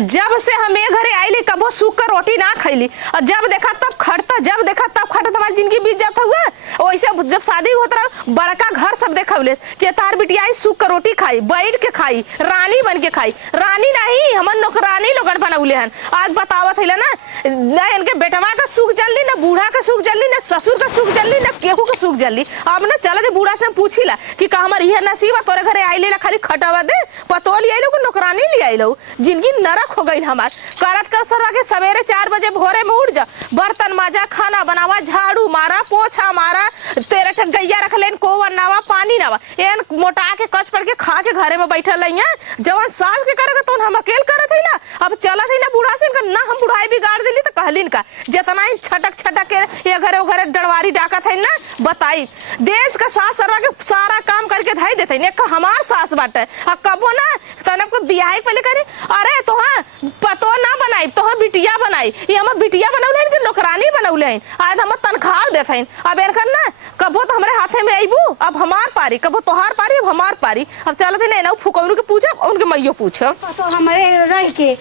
जब से हम ये घरे आईली कबो सूख कर रोटी ना खैली और जब देखा तब खड़ता, जब देखा तब खड़ता, हमारी जिंदगी बीत जाता हुआ। वैसे जब शादी होता रहा बड़का घर सब देखौले कि तार बिटिया सूख कर रोटी खाई, बैठ के खाई, रानी बन के खाई। रानी नहीं, हमर नौकरानी लोगन बनौले हन। आज बतावत है ना इनके बेटवा का सुख जल्दी, ना बूढ़ा का सुख जल्दी, ना ससुर का सुख जल्दी, ना केहू का सुख जल्दी। अब ना चल दे बूढ़ा से पूछी ला कि का हमार यह नसीब है तोरे घरे आइले ला खाली खटावा दे, पतो ले आइलो कि नौकरानी ले आइलो। जिंदगी नरक हो गई हमार। करत कर सरवा के सवेरे 4 बजे भोरे में उठ जा, बर्तन माजा, खाना बनावा, झाड़ू मारा, पोछा मारा, तेरे ठक गैया रख लेन, कोवन नावा, पानी नावा, एन मोटा के कच पड़ के खा के घरे में बैठल रही। जवन सास के करेगा तो हम अकेले करत है ला। अब चलत है ना बूढ़ा से ना हम बुढ़ाई बिगाड़ दिली तो कहलिन का जितना ही छटक छटक के ये घरे वो घरे डरवारी डाकत है ना। बताई देश का सास सरवा के सारा काम करके धाई देते ने हमार सास बाटे। अब कबो ना तने को बियाह पहले करे अरे तो हाँ पतो ना बनाई तो हाँ बिटिया बनाई, ये हम बिटिया बनौले कि नौकरानी बनौले। आज हम तनख्वाह देते हैं। अब एनकर ना कबो तो हमारे हाथे में आईबू, अब हमार पारी, कबो तोहार पारी, अब हमार पारी। अब चलते नहीं ना फुकौनू के पूछो उनके मैयो पूछो। तो हमारे रह के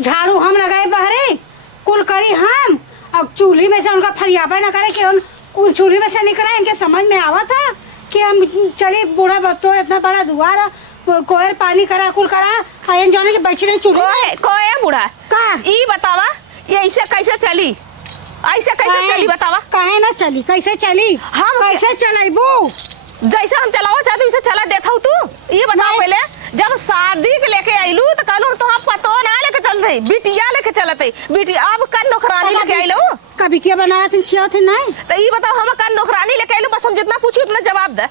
झाड़ू हम लगाए बाहरे कुल करी हम। अब चूल्ही में से उनका फरियाबा ना करे कि उन चूल्ही में से निकला। इनके समझ में आवा था कि हम चले बूढ़ा बच्चों इतना बड़ा दुआर कोयर पानी करा कुल करा आयन जाने के बैठे नहीं चूल्हे कोए बूढ़ा का ई बतावा ये ऐसे कैसे चली, ऐसे कैसे चली बतावा। काहे ना चली, कैसे चली, हम कैसे चलाइबू? जैसे हम चलाओ चाहते वैसे चला देता हूँ। तू ये बताओ पहले जब शादी के लेके आईलू तो कहलू तो हम पतो ना लेके चलते, बिटिया लेके चलते, बिटिया अब कल नौकरानी लेके आईलू का बिटिया बनाया थे किया थे नहीं। तो ये बताओ हम कल नौकरानी लेके आईलू, बस हम जितना पूछी उतना जवाब दे।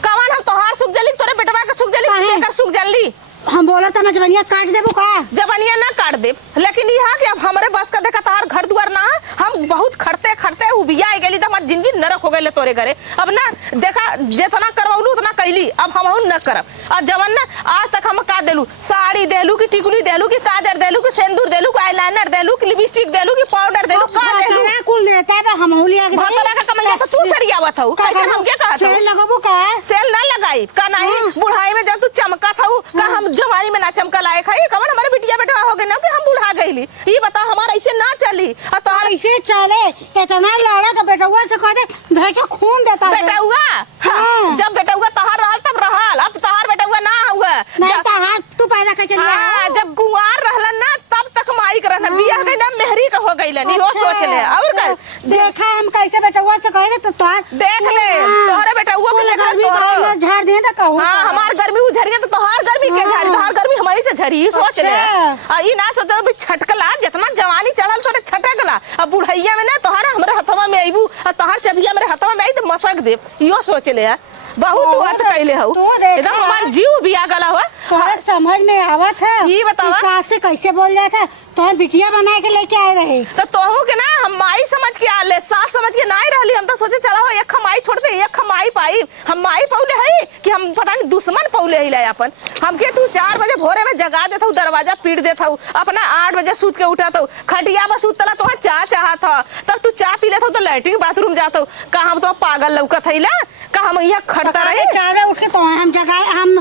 कवन हम तोहार सुख जली, तोरे बेटवा का सुख जली, केकर सुख जली? हम बोला था मैं जवनिया काट देबू का? जवनिया ना काट दे, लेकिन यह कि अब हमारे बस का देखा तार घर दुआर ना, हम बहुत खड़ते खड़ते उबिया आ गई तो हमारी जिंदगी नरक हो गई तोरे घरे। अब ना देखा जितना करवालू उतना कैली, अब हम न करब। और जवन ना आज तक हम का देलू, साड़ी देलू कि टिकुली देलू कि काजर देलू कि सिंदूर देलू कि आईलाइनर देलू कि लिपस्टिक देलू कि पाउडर देलू, का देलू कुल देता है हम होलिया के भतला का कमलिया तो तू सरियावत हऊ। कैसे हम क्या कहत हऊ? सेल लगाबू का? सेल ना लगाई का नहीं, बुढ़ाई में जब तू चमकत हऊ का हम जवानी में ना चमका लायक है। कवन हमारे बिटिया बेटा हो गए ना कि हम बुढ़ा गईली। ये बताओ हमारा ऐसे ना चली। और तो ऐसे चले इतना लड़ा तो बेटुआ से कहते धर के खून देता बेटुआ। हां जब बेटुआ तहार रहल तब रहल, अब तहार बेटुआ ना हुआ नहीं तो हां तू पैदा कर चली। हां जब कुंवार रहलन ना तब तक माई करन बियाह के ना मेहरी का हो गईलन। इहो सोच ले और का देखा हम कैसे बेटुआ से कहे तो तोहार देख ले तोहरे बेटुआ को लेकर तोहरा झाड़ दे तो कहू। हां हमार गर्मी उझरिया तो तोहार गर्मी के झाड़ी, तोहार गर्मी हमारी से झरी। सोच ले ई ना सोच भी छटकला जितना जवानी चढ़ल तोरे छटकला। अब बुढ़ैया में ना तोहारा हमरे हथवा में आईबू और तोहार चबिया मेरे हथवा में आई तो मसक दे। इहो सोच ले बहुत बात कहले हऊ, एकदम हमार जीव बिया गला हुआ। तोहरा समझ में आवत है ये बतावा सास से कैसे बोल रहा था तो बिटिया बना के लेके आए रहे तो तोहू के ना हम माई समझ के आले, सास समझ के ना रहली। हम तो सोचे चला हो एक खमाई छोड़ते एक खमाई पाई, हम माई पौले है कि हम पता नहीं दुश्मन पौले ही लाए अपन। हमके तू 4 बजे भोरे में जगा देता हूँ, दरवाजा पीट देता हूँ, अपना 8 बजे सूत के उठाता हूँ, खटिया पर सूतला तो चाह चाहत था तब तू चाह पी लेता हूँ तो लैट्रिन बाथरूम जाता हूँ। का हम तो पागल लौकत है ला का हम यहाँ खड़ता रहे 4 बजे उठ के तो हम जगाए हम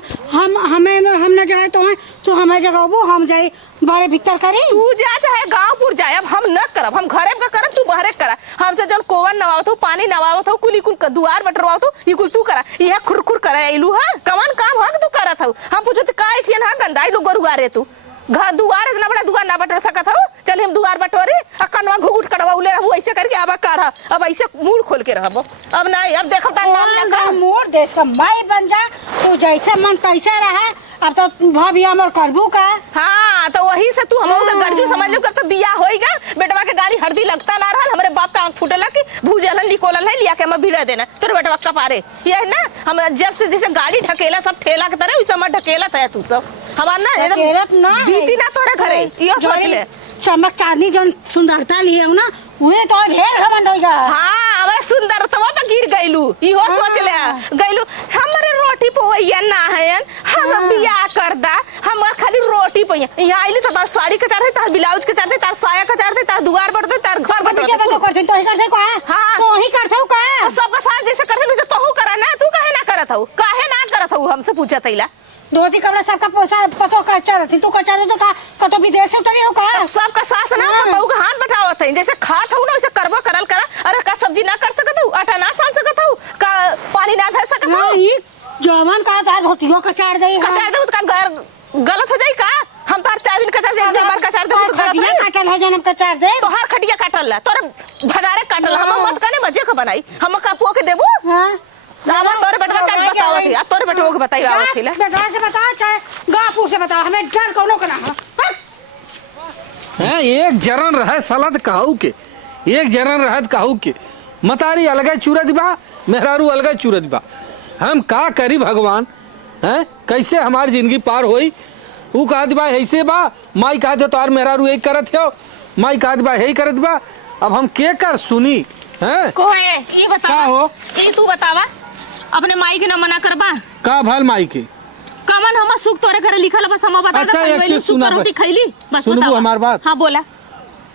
न जाए तो हमें जगाबू हम जाए बारे भीतर करी। तू जा चाहे गांवपुर जाए, अब हम न करब, हम घरे का करब तू बहरे करा। हमसे जब कोवन नवावत हो पानी नवावत हो कुली कुल दुआर बटरवावत हो ये कुल तू करा, यह खुरखुर करा आइलू है कवन काम है तू करत हो। हम पूछत का इठियन है गंदाई लोग गरुआ रे तू घर दुआर इतना बड़ा दुआर ना बटोर सकत हो। चल हम दुआर बटोरे कनवा घुघुट कड़वाउले रहू ऐसे करके आबा काढ़ा। अब ऐसे मुंह खोल के रहबो अब नहीं। अब देखो ता नाम लगा मोर देश का माई बन जा तू जैसे मन तैसे रहा। अब तो भाभी हमर करबू का। हां तो वही से तू हमहु के गर्जू समझ लो कब तो बियाह होईगा बेटवा के गाड़ी हरदी लगता ना रहल। हमरे बाप का आंख फूटला कि भूजलन निकोलल है लिया के मैं भिड़ा देना तोर बेटवा का पारे। ये है ना हम जब से जैसे गाड़ी ढकेला सब ठेला के तरह वैसे मत ढकेला था तू सब हमार ना एकदम ना बीती ना तोरे घरे। यो सोच ले चमक चांदनी जो सुंदरता लिए हो ना उहे तो ढेर घमंड हो जा। हां हमारे सुंदरता पे गिर गइलू। इहो सोच ले गइलू हमरे रोटी पोइया ना है हम बियाह कर दा हमर खाली रोटी पोइया यहां आइली तो तार साड़ी के चढ़ते तार ब्लाउज के चढ़ते तार साया के चढ़ते तार दुआर बढ़ते तार घर बढ़ते तो करते तो ही करते का। हां तो ही करते का सबका साथ जैसे करते वैसे तोहू करा ना। तू काहे ना करत हऊ, काहे ना करत हऊ हमसे पूछत हैला धोती कपड़ा सबका पैसा पतो कच्चा रहती तू कच्चा तो का कतो विदेश से उतरी हो का सबका सास ना बहू का हाथ बैठावत है जैसे खात हूँ ना वैसे करबो करल करा। अरे का सब्जी ना कर सकत हूँ, आटा ना सान सकत हूँ, का पानी ना धर सकत हूँ। ई जवान का दाद होती हो कचाड़ दे कचार दे का गलत हो जाई का? हम तार 4 दिन कचार दे हमार कचार दे तो गलत है। काटल है जनम कचाड़ दे तो हर खटिया काटल ला तोरे भदारे काटल हम मत कने मजे के बनाई हम कापुओ के देबो। हां रामा तोरे बेटा का बतावत है, तोरे बेटा को बताई आवत है। बेटा से बता चाहे गापुर से बता हमें डर कोनो का ना हैं एक जरन रहे सलद कहू के, एक जरन रहत कहू के, मतारी अलगे चूरत बा, मेहरारू अलगे चूरत बा। हम का करी भगवान? हैं कैसे हमारी जिंदगी पार होई? ऊ कहत बा ऐसे बा, माई कहत है तोहार मेहरारू यही करत हो, माई कहत बा यही करत बा। अब हम के कर सुनी? हैं को है ई बतावा का हो? ई तू बतावा अपने माई के न मना करबा का भल माई के कमन हम सुख तोरे घरे लिखल बस हम बता अच्छा, दे एक चीज सुना रोटी खैली बस सुनबू बतावा। हमार बात? हां बोला।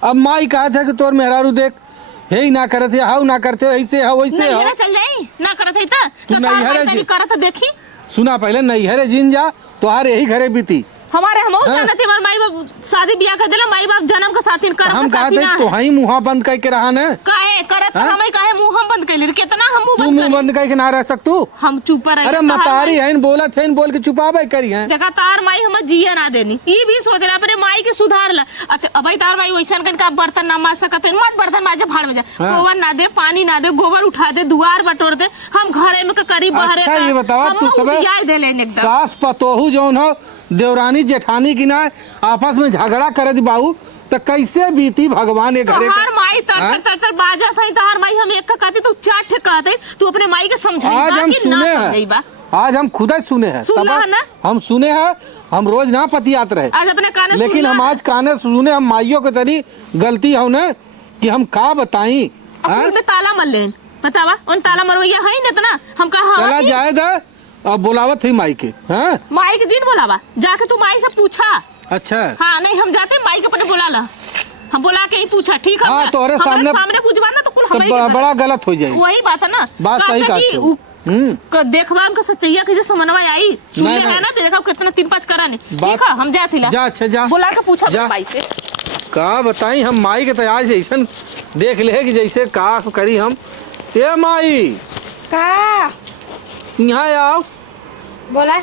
अब माई कहत है कि तोर मेहरारू देख हे ना करत है, हाउ ना करते हो, ऐसे हो वैसे नहीं हो। हरा चल जाई ना करत है त तू तो नहीं हरा तारी जी। करत देखी सुना पहले नहीं हरे जिन जा तोहार यही घरे बीती। हमारे हम हाँ। जानत हमार माई बाप शादी ब्याह कर देला माई बाप जन्म के साथी करत हम के साथी कहते ना तो है हई मुहा बंद करके रहा न, काहे करत हाँ? हमें काहे मुंह हम बंद कैली कितना हम मुंह तू बंद मुंह करी बंद करके ना रह सकतू। हम चुप रह अरे मतारी है बोलत है बोल के छुपावे करी है। देखा तार माई हम जिया ना देनी ई भी सोच रहा अपने माई के सुधार ला। अच्छा अबे तार माई वैसन कन का बर्तन ना माज सकत है मत बर्तन माजे भाड़ में जा हाँ। गोबर ना दे पानी ना दे गोबर उठा दे दुआर बटोर दे हम घरे में के करी बहरे अच्छा ये बतावा तू सब याद दे लेने एकदम सास पतोहू जौन हो देवरानी जेठानी की ना आपस में झगड़ा करत बाबू तो कैसे बीती भगवान ये घरे तोहार माई हाँ? तर तर बाजा थई तोहार माई हम एक का कहती तू चार ठे कहते तू अपने माई के समझाई आज हम कि ना सुने समझाईबा हैं, आज हम खुद ही सुने हैं। सुनला तब है ना? हम सुने हैं, हम रोज ना पतियात रहे आज अपने काने लेकिन सुनला हम है। आज काने सुने हम माइयों के तरी गलती हो न कि हम का बताई। असल में ताला मल लेन बतावा उन ताला मरवैया है न इतना हम कहा चला जाए दा अब बुलावत ही माई के। हाँ माई के दिन बोलावा जाके तू माई से पूछा। अच्छा हाँ नहीं हम जाते माई के अपने बुला ला हम बुला के ही पूछा ठीक है हाँ, तोहरे सामने पूछवा ना तो कुल तो हमें ही के बड़ा गलत हो जाएगी। वही बात है ना बात का सही कि कहते हो। उ- देखभाल उनका सच्चैया के जो समन्वय आई सुन नहीं, ले नहीं। है ना तो देखा कितना 3-5 करा ने बात- ठीक है हम जाते ला जा अच्छा जा बुला के पूछा जा। माई से का बताई हम माई के तैयार से ऐसा देख ले कि जैसे का करी हम। ए माई का यहाँ आओ बोला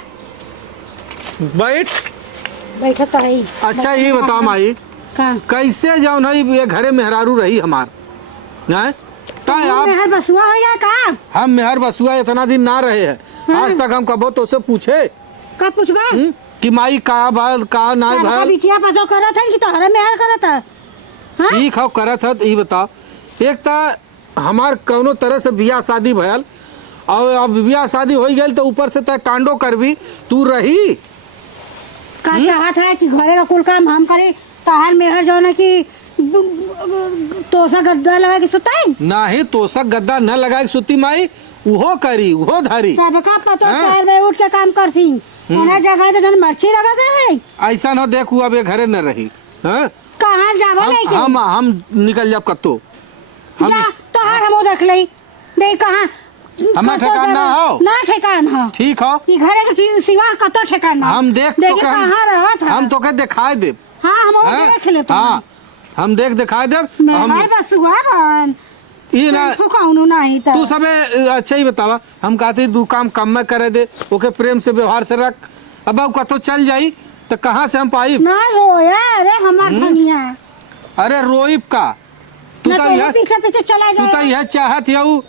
बैठ। बैठो तो रही अच्छा ये बताओ माई का कैसे जाओ नहीं ये घरे मेहरारू रही हमार हैं का आप मेहर बसुआ हो या का हम मेहर बसुआ इतना दिन ना रहे हैं आज तक हम कबो तो से पूछे का पूछबा कि माई का बाल का ना का भल बिटिया पतो करत है कि तोहरा मेहर करत है हां ठीक हो करत है तो ये बताओ एक तो हमार कौनो तरह से बियाह शादी भयल और अब बियाह शादी हो गई तो ऊपर से तय टांडो करबी तू रही का चाहत है कि घरे का कुल काम हम करे तोहार मेहर जो है कि तोसा गद्दा लगा के सुताई नाही तोसक गद्दा न लगाए सुती माई उहो करी उहो धरी सबका पतो हाँ। 4 बजे उठ के काम करती उन्हें जगह तो जन मर्ची लगा है ऐसा न देखू अब ये घरे न रही हाँ? कहाँ जावा नहीं के हम निकल जाब कत्तो हम जा तोहार हमो देख लई दे कहाँ हमार कतो ठेकान ना जगह- हो। ना ठेकान हो ठीक हो ई घरे के सिवा कतो ठेकान ना हम देख तो देखी कहाँ रहत है हम तो के दिखाए दे हाँ हम देख ले हाँ हम देख दिखाए दे मैं बस हुआ बन ये ना कौनो नहीं तू तो सबे अच्छा ही बतावा हम कहते दू काम कम में करे दे ओके प्रेम से व्यवहार से रख अब अब कतो चल जाई तो कहाँ से हम पाई ना रोया अरे हमार धनिया अरे रोइब का तू ना तो तो यह पीछे पीछे चला तू तो जाए यह चाहत हऊ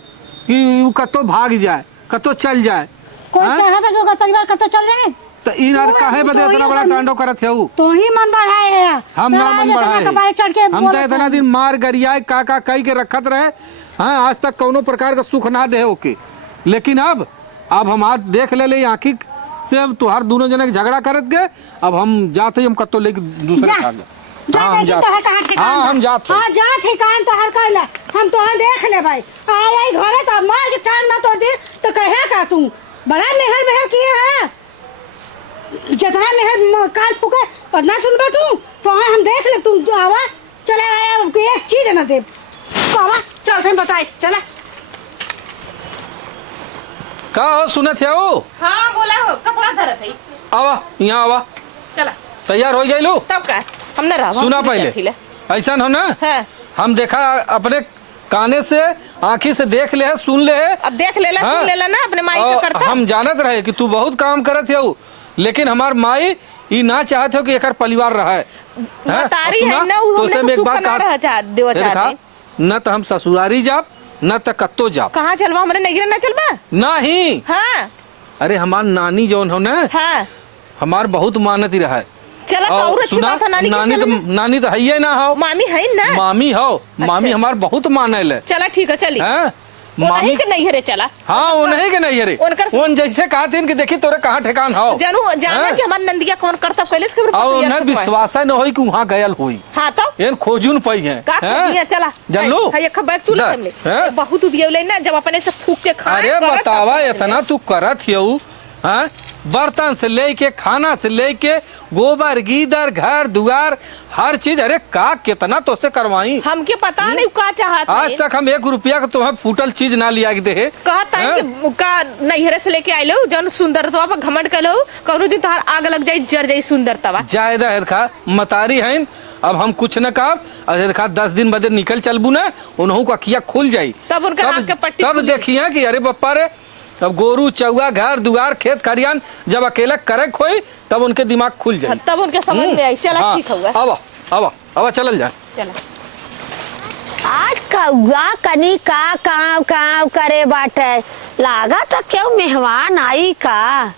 कि ऊ कतो भाग जाए कतो चल जाए कोई हाँ? चाहता जो अगर परिवार का तो चल जाए तो इन तू काहे बदे तो इतना ही बड़ा मन- टांडो करत हऊ तो ही मन बढ़ाए है हम ना मन बढ़ाए चढ़ के हम तो इतना दिन मार गरियाए का कही के रखत रहे हाँ आज तक कोनो प्रकार का सुख ना दे ओके लेकिन अब हम आज देख ले आँखी से अब तुहार दोनों जने के झगड़ा करत गए अब हम जाते ही हम कत्तो लेके दूसरे जा। खा गए जा हाँ हम देखी जाते तोहर कहाँ ठिकान हाँ बा। हम जाते हाँ जा ठिकान तोहर कर ले हम तोहर देख ले भाई आई घरे तो मार के टांग ना तोड़ दे तो कहे का तू बड़ा मेहर मेहर किए है जितना मेहर कान फूके उतना सुनबा तू तो हम देख ले तुम तो आवा चले आया एक चीज ना दे आवा चल तुम बताए चला का हो सुनत है वो हाँ बोला हो कपड़ा धरत है आवा यहाँ आवा, चला तैयार हो गई लो। तब का हम ना रहा सुना पहले, ऐसा हो ना, हाँ। हम देखा अपने काने से आँखी से देख ले, सुन ले। अब देख लेला, हाँ? सुन लेला ना अपने माई का करता। हम जानत रहे कि तू बहुत काम करत हो, लेकिन हमार माई ई ना चाहत हो कि एकर परिवार रहा है। मतारी है ना, वो हमने को सुख ना रहा चाह देवा चाहते। न तो हम ससुरारी जाब न तो कत्तो जाब। कहाँ चलवा हमारे नगीरा ना चलवा? नहीं। हाँ। अरे हमार नानी जौन हो ना, हाँ। हमार बहुत मानती रहा है। चला और अच्छी बात है, नानी तो है ना हो, मामी है ना, मामी हो, मामी हमार बहुत मानेल। चला ठीक है, चली मामी के नहीं हरे चला। हाँ वो नहीं के नहीं हरे, उन जैसे कहते हैं कि देखी तोरे कहाँ ठिकान हो। जानू जाना कि हमार नंदिया कौन करता पहले इसके और न विश्वास न होई कि वहाँ गयल होई। हाँ तो एन खोजून पई है। का खोजिया चला जानलू है एक बैग तू ले बहुत उबियले ना, जब अपने से फूक के खा। अरे बतावा इतना तू करत हियू, हाँ बर्तन से लेके खाना से लेके गोबर गीदर घर दुआर हर चीज। अरे का कितना तो से करवाई, हमके पता नहीं का चाहत। आज तक हम 1 रुपया का तुम्हें फूटल चीज ना लिया के दे। कहता है कि का नैहरे से लेके आइलो जौन सुंदरता पर घमंड कलो, कौनो दिन तोहार आग लग जाई, जर जाई सुंदरता। जायदा है खा मतारी है, अब हम कुछ न कहब। अरे खा 10 दिन बाद निकल चलबू ना, उन्हों का किया खुल जाई, तब उनका नाक के पट्टी तब देखिए कि अरे बप्पा रे, अब गोरू चौवा घर दुआर खेत खरियान जब अकेला करे खोई तब उनके दिमाग खुल जाए, तब उनके समझ में आई। चला ठीक होगा, अब अब अब चल जाए। चला आज कौआ कनी का काव काव करे बाटे, लागा तो क्यों मेहमान आई का।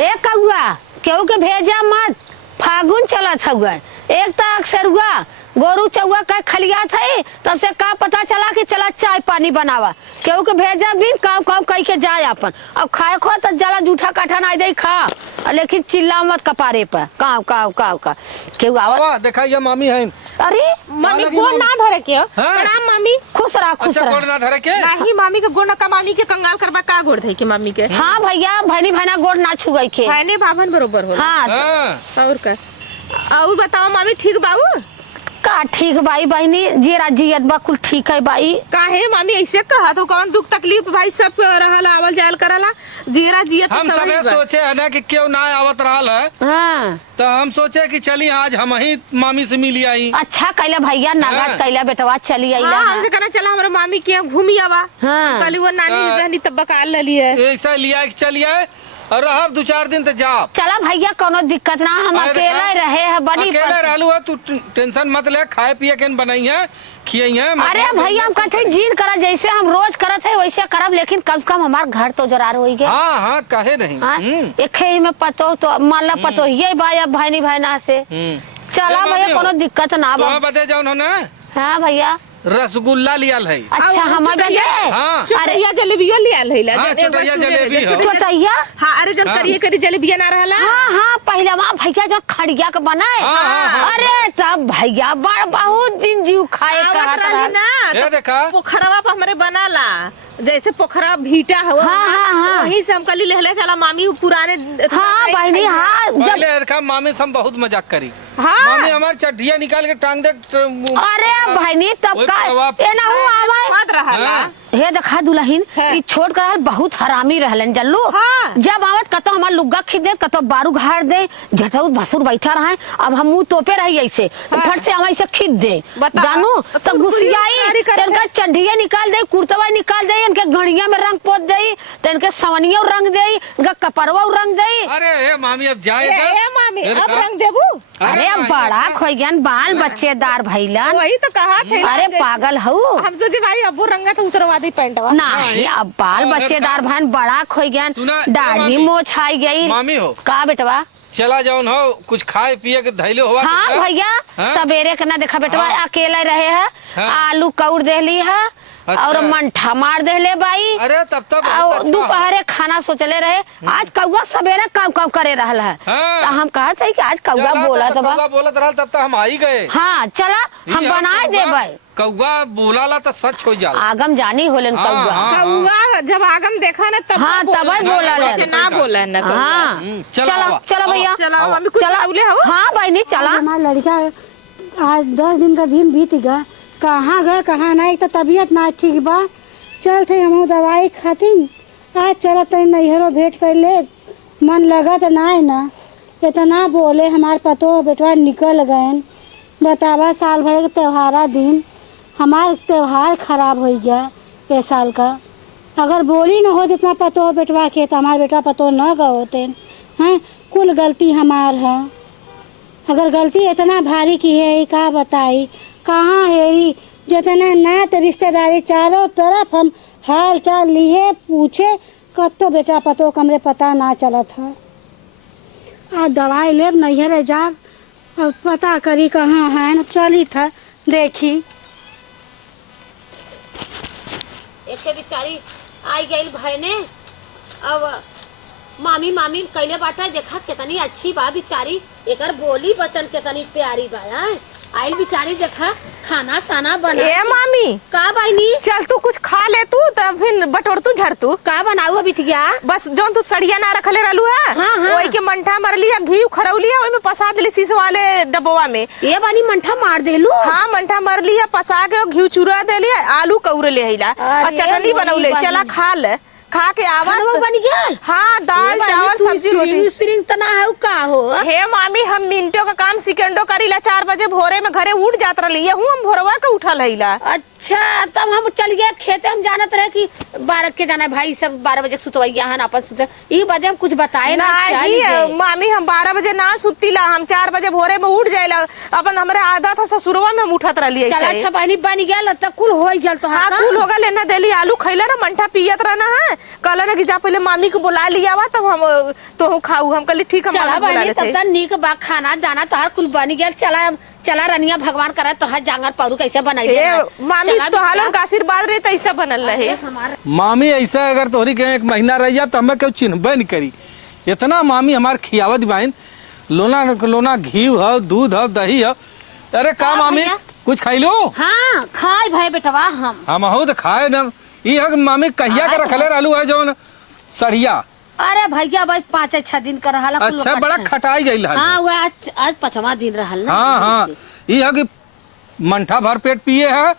ए कौआ क्यों के भेजा मत, फागुन चलत हुआ। एक तो अक्सर हुआ गोरू चौवा का खलिया थे, तब से का पता चला कि चला चाय पानी बनावा। केहू के भेजा बिन काव काव कह के जाए अपन। अब खाए खो तो जला जूठा काठा ना दे खा, लेकिन चिल्ला मत कपारे पर काव काव काव का। केहू आवा देखा ये मामी है। अरे मम्मी गोड़ ना धरे के प्रणाम मामी। खुश रहा खुश रहा। गोड़ ना धरे के नहीं मामी के गोड़ ना का, मामी के कंगाल करबा का गोड़ धई के मम्मी के। हाँ भैया भैनी भैना गोड़ ना छुगई के, भाईने भाभन बरोबर हो। हाँ और का और बताओ मामी ठीक बाबू का। ठीक भाई बहनी जीरा जियत बा कुल ठीक है भाई। काहे मामी ऐसे कहा तो कौन दुख तकलीफ भाई सब रहला आवल जायल करला, जीरा जियत हम सबे सोचे है ना कि क्यों ना आवत रहल है। हाँ तो हम सोचे कि चली आज हम ही मामी से मिली आई। अच्छा कैला भैया नगद कैला बेटवा चली आई। हाँ हमसे कहना चला हमारे मामी के घूमी आवा। हाँ कल वो नानी रहनी तब बकाल लली है ऐसा लिया कि चलिए और रह 2-4 दिन तो जाओ। चला भैया कोनो दिक्कत ना, हम अकेले रहे हैं बड़ी अकेले रहलू है, तू टेंशन मत ले, खाए पिए के बनाई है खियाई है। अरे भैया हम कहते जीत करा जैसे हम रोज करत है वैसे करब, लेकिन कम से कम हमार घर तो जरार हो गए। हाँ हाँ कहे नहीं। एक में पतो तो मान ला पतो ये भाई अब भाई भाईना से चला भैया कोनो दिक्कत ना बा। बते जाओ ना। हाँ भैया रसगुल्ला लियाल है। अच्छा हमारे बदे हाँ चटैया जलेबियो लियाल है। हाँ, चटैया जलेबी हो। चटैया हाँ अरे जब करिए करी जलेबिया ना रहला। हाँ हाँ पहले वहाँ भैया जो खड़िया के बनाए। अरे तब भैया बड़ बहुत दिन जीव खाए ना देखा पोखरवा पर हमारे बनाला, जैसे पोखरा भीटा हो वहीं से हम कली लहले चला मामी पुराने। हाँ बहनी हाँ जब मामी से हम बहुत मजाक करी। हाँ मामी हमारे चटिया निकाल के टांग दे। अरे बहनी तब का ना हो आवा हे देखा दुल्हन ई छोड़ कर बहुत हरामी रहलन जल्लू। जब आवत कतो हमार लुग्गा खींच दे, कतो बारू घाड़ दे, झटऊ भसुर बैठा रहे। अब हम मुंह तोपे रही ऐसे फट से हम ऐसे खींच दे जानू तब गुस्सियाई इनका चढ़िया निकाल दे, कुर्तवा निकाल दे, इनके घड़िया में रंग पोत दे, तो इनके सवनिया रंग दे, इनका कपरवा रंग दे। अरे मामी अब जाए मामी अब रंग देबू। अरे बड़ा खोई गन बाल बच्चेदार भैला वही तो कहा थे। अरे पागल हूँ हम सोचे भाई अब रंगा तो उतरवा दे पैंटवा। नहीं अब बाल बच्चेदार भान बड़ा खोई गन, दाढ़ी मोछ आई गई। मामी हो का बेटवा चला जाओ हो कुछ खाए पिए के धैले हुआ। हाँ भैया सवेरे के ना देखा बेटवा अकेला रहे है, आलू कौड़ देली है और मंठा मार देले बाई। अरे तब दोपहरे खाना सोचले रहे, आज कौआ सवेरे काम काम करे रहल है। तो हम कहत है कि आज कौआ बोला बोलत रहल तब तक हम आई गए। हाँ चला हम बनाए देबै। कौआ बोला तो सच हो जाला। आगम जानी होलन कौआ जब आगम देखा ना तब हाँ तब बोला ना बोला ना। हाँ चला चला भैया चला मम्मी कुछ बोले हो। हाँ बहनी चला। हमारा लड़का आज 10 दिन का दिन बीत गया, कहाँ गए कहाँ नहीं, तो तबीयत ना ठीक बा। चल थे हम दवाई खातिन आज चलत नैहरो भेंट कर ले, मन लगत नहीं ना, इतना बोले हमार पतो बेटवा निकल गए। बतावा साल भर के त्योहारा दिन हमार त्योहार खराब हो गया ये साल का। अगर बोली न हो इतना पतो बेटवा के तो हमारे बेटवा पतो न गए होते हैं। कुल गलती हमार है। अगर गलती इतना भारी की है का बताई कहाँ हेरी, जितना ना तो रिश्तेदारी चारों तरफ हम हाल चाल लिए पूछे कब तो बेटा पतो कमरे पता ना चला था। और दवाई ले नैहरे जा और पता करी कहाँ है न चली था देखी। एक बेचारी आई गई भाई ने अब मामी मामी कैले बाटा देखा कितनी अच्छी बा बेचारी, एकर बोली बचन कितनी प्यारी बा। आइल बेचारी देखा खाना साना बना। ए मामी का बहनी चल तू कुछ खा ले तू तब फिर बटोर तू झड़ तू का बनाऊ बिटिया। बस जौन तू सड़िया ना रखले रहलू है हाँ, हाँ। वही के मंठा मर लिया घी खरौली है, ओई में पसा दिली शीशे वाले डब्बा में। ये बानी मंठा मार देलू। हाँ मंठा मर लिया पसा के घी चूरा दे लिया, आलू कौरे ले हिला और अरे चटनी मोरी बनौले। बहनी। चला खा ले, खा के खाना आवत बन गया। हाँ दाल चावल सब्जी रोटी। स्प्रिंग तना है का हो। हे मामी हम मिनटों का काम सेकंडों करीला। 4 बजे भोरे में घरे उठ जात रही हूँ, हम भोरवा के उठल हईला। अच्छा तब हम चल गए खेते। हम जानत रहे कि 12 के जाना भाई सब 12 बजे सुतवैया हन अपन सुते। ई बजे हम कुछ बताए ना नहीं मामी हम 12 बजे ना सुतीला, हम 4 बजे भोरे में उठ जाइला। अपन हमरे आदत है ससुरवा में हम उठत रही। चल अच्छा बहनी बन गया त कुल हो गया तो। हाँ कुल होगा लेना देली आलू खैला ना मंठा पियत रहना है। कहला ना कि जा पहले मामी को बुला लिया वा तब हम तो खाऊ। हम कहली ठीक हम चला बुला बहनी लेते। तब तक नीक बा खाना जाना तोहार कुल बन गया। चला चला रनिया भगवान करे तोहार जांगर पारू कैसे बनाई दे। मामी तो हालों का आशीर्वाद रहे ऐसा बनल रहे। मामी ऐसा अगर तोहरी के 1 महीना रह जा तो हमें क्यों चिन्हबे नहीं करी। इतना मामी हमार खियावत बाइन, लोना लोना घी हो दूध हो दही हो। अरे का मामी भैया? कुछ खाई लो। हाँ खाए भाई बेटवा हम हो तो खाए न। ई है कि मामी कहिया के रखले रहलू है जौन सड़िया। अरे भैया भाई 5-6 दिन का रहला। अच्छा बड़ा खटाई गई है। हाँ वो आज 5वां दिन रहल ना। हाँ ई है कि मंठा भर पेट पिए है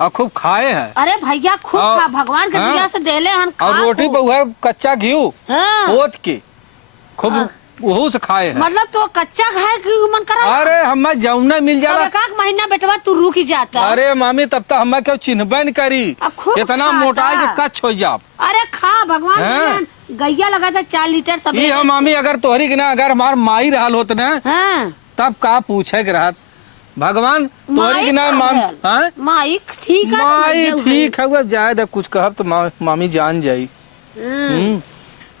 और खूब खाए है। अरे भैया खूब और- खा भगवान के हाँ। दिया से देले हन खा और रोटी खूब। बहु है कच्चा घी हाँ। ओत के खूब वहू से खाए है। मतलब तो कच्चा है कि मन करा। अरे हमें जौना मिल तब जाला। 1 महीना बेटवा तू रुक ही जाता। अरे मामी तब तक हमें क्यों चिन्हबे नहीं करी। अब खूब इतना खाता। मोटा है कि कच्छ हो जाब। अरे खा भगवान हाँ। के देन। गैया लगा था 4 लीटर सब। ये मामी अगर तोहरी के ना अगर हमार माई रहल होत ना हाँ तब का पूछे के रहत। भगवान तोहरी के ना माम हाँ? माई ठीक है। माई ठीक है वो जाए दे कुछ कहब तो मामी जान जाई।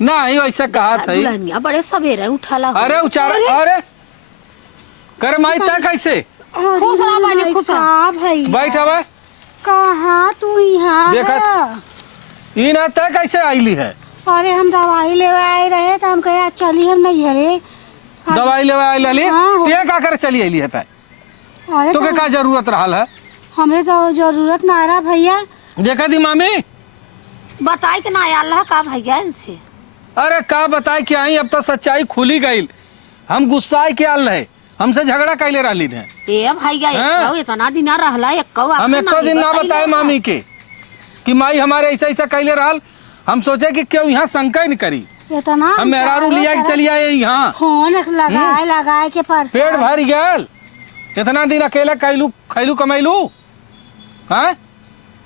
नहीं ऐसा कहा था। दुल्हनिया बड़े सवेरे उठाला। अरे उचारा अरे कर माई तय कैसे खुश रहा बानी खुश रहा। हाँ भैया बैठ अब कहाँ तू यहाँ देखा। है? ई ना तय कैसे आईली है। अरे हम दवाई लेवे आए रहे तो हम कहे चली हम नहीं हरे। दवाई लेवा आई लली हाँ। ते का कर चली आईली है तय। अरे तो के का जरूरत रहल है। हमें तो जरूरत ना रहा भैया। देखा दी मामी। बताए कि ना अल्लाह का भैया इनसे। अरे का बताए कि आई अब तो सच्चाई खुली गई। हम गुस्साए के आल रहे, हमसे झगड़ा कैले रहली है। ए भैया हाँ। इतना दिन रहला हम एक दिन ना बताए मामी के कि माई हमारे ऐसा ऐसा कैले रहल। हम सोचे कि क्यों यहाँ शंका नहीं करी। इतना हम मेहरारू लिया के चली आए यहाँ। फोन लगाए के पेट परेशान। भर गया। इतना दिन अकेले कैलू खैलू कमैलू। हाँ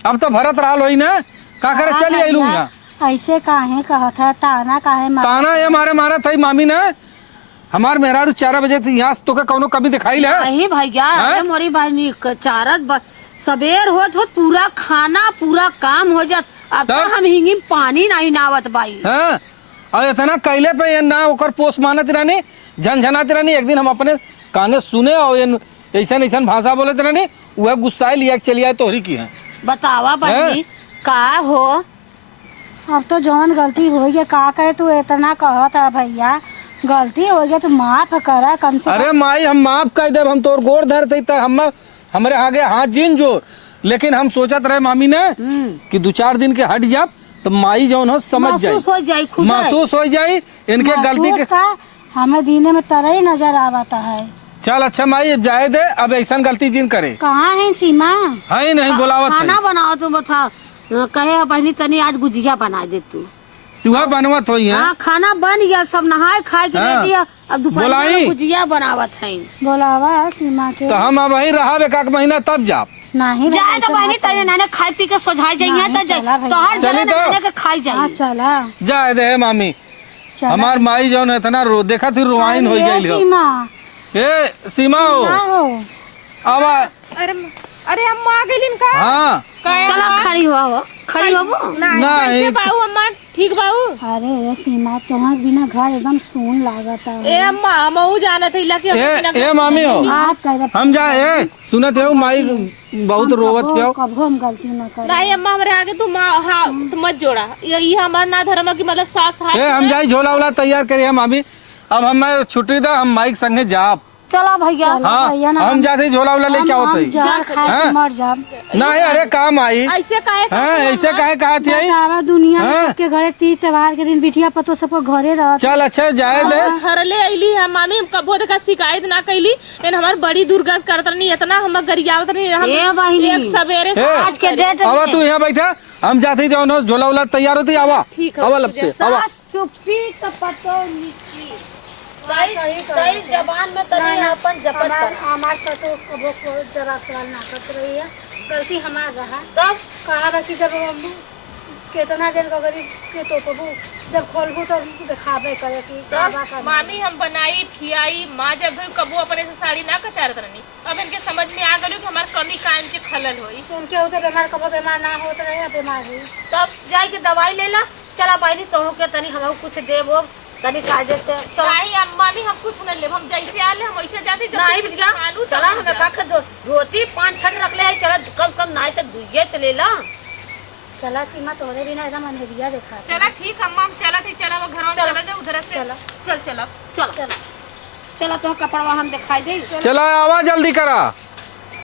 अब तो भरत रहल होई ना का करे चली आईलू यहाँ। ऐसे काहे कहत है ताना काहे ताना ये हमारे मारा था मामी ने। हमार मेहरारू 4 बजे यहाँ तो के कौनो कभी दिखाई ले। नहीं भैया हाँ? अरे मोरी बहनी चारत सबेर होत हो पूरा खाना पूरा काम हो जात। अब तो तब? हम हिंगी पानी नहीं नावत बाई। हाँ और इतना कैले पे ये ना ओकर पोस मानत रहनी झनझनात रहनी। एक दिन हम अपने काने सुने और ऐसा ऐसा भाषा बोलत रहनी वह गुस्साए लिया के चली आए तोहरी की है। बतावा बहनी का हो। अब तो जौन गलती हो गई का करे तू इतना कहत है भैया। गलती हो गया तो माफ करा कम से अरे माई हम माफ कर दे। हम तोर गोर धरते त हम हमरे आगे हाथ जीन जोर। लेकिन हम सोचत रहे मामी ने कि 2-4 दिन के हट जाब तो माई जौन हो समझ जाए महसूस हो जाए खुद महसूस हो जाए इनके गलती के। का हमें दीने में तरह ही नजर आवता है। चल अच्छा माई जाए दे अब ऐसा गलती जिन करे। कहाँ है सीमा? है नहीं बुलावत खाना है। बनाओ तू बता। कहे बहनी तनी आज गुजिया बना दे तू। वह बनवत होई है। हाँ खाना बन गया, सब नहाए खाए के हाँ। रेडी है। अब दोपहर बोलाई? में भुजिया बनावत है। बोलावा सीमा के तो हम अब वहीं रहा एक महीना तब जाप। नहीं जाए तो बहनी तने नाने खाए पी के सोझाई जाइए नहीं, तो जाए चला भैया। तो हर चली जगह तो। नाने के खाई हाँ जाइए। चला जाए दे मामी, चला। हमार माई जौन है इतना रो देखा थी रुआइन हो अरे गई हो। सीमा ए सीमा हो ना हो अब अरे अरे अम्मा आ गइलिन का? हाँ चलो खड़ी हो खड़ी हो। नहीं। कैसे बाऊ अम्मा? ठीक बाऊ? अरे सीमा तुम्हार बिना घर एकदम सुन लागत ए अम्मा मऊ जाना था इला के ए मामी हो हम जा ए सुनत हो माई बहुत रोवत हो। कबो हम गलती न कर नहीं अम्मा हमरे आगे तू हाँ तू मत जोड़ा, ये हमार ना धर्म है कि मतलब सास ए हम जाई झोला उला तैयार करिए मामी। अब हम छुट्टी दा हम माइक संगे जाप। चलो भैया। हाँ भैया ना, हम जाते झोला उला लेके आओ तई। जार खाए हाँ? के मर जाब नहीं अरे काम आई। ऐसे काहे हाँ ऐसे काहे कहा थी आई? बतावा दुनिया में हाँ? सबके घरे तीज त्योहार के दिन बिटिया पतो सबको घरे रहत चल अच्छा जाए दे। हरले अइली है मामी, हम कबो देखा शिकायत ना कैली, एन हमार बड़ी दुर्गा करत नहीं, इतना हम गरियावत नहीं हम ए बहिनी। एक सवेरे से ए, आज के डेट आवा तू यहाँ बैठा, हम जाते जाओ झोला उला तैयार होती आवा। ठीक है, आवा लब से आवा। सास चुप्पी तो पतो नीची तई जबान में तनी अपन जपत कर। हमार पतो कबो को जरा सवाल ना करत रही है, गलती हमार रहा। तब कहा बा कि जब हम केतना दिन का गरीब के तो कबू जब खोलबू तो दिखाबे करे कि का बा का मामी हम बनाई खियाई माँ जब भी कबू अपने से साड़ी ना कचारत रहनी, अब इनके समझ में आ गई कि हमार कमी कायम के खलल होई। उनके होते बीमार कबो बीमार ना होत रहे बीमार हुई तब जाई के दवाई ले ला। चला बहनी तोहू के तनी हमहू कुछ देबो तनी काजे से। चला नहीं अम्मा नहीं हम कुछ नहीं ले, हम जैसे आले हम वैसे जाते। नहीं बिटिया चला हमें का के धोती 5-6 रख ले है। चला कम कम नाई तक दुइये ते ले ला। चला सीमा तोरे बिना एकदम अंधेरिया देखा चला ठीक अम्मा हम चला थी, चला वो घर में चला दे उधर से। चला। चल चला चला चला तो कपड़वा हम दिखाई दे। चला आवा जल्दी करा।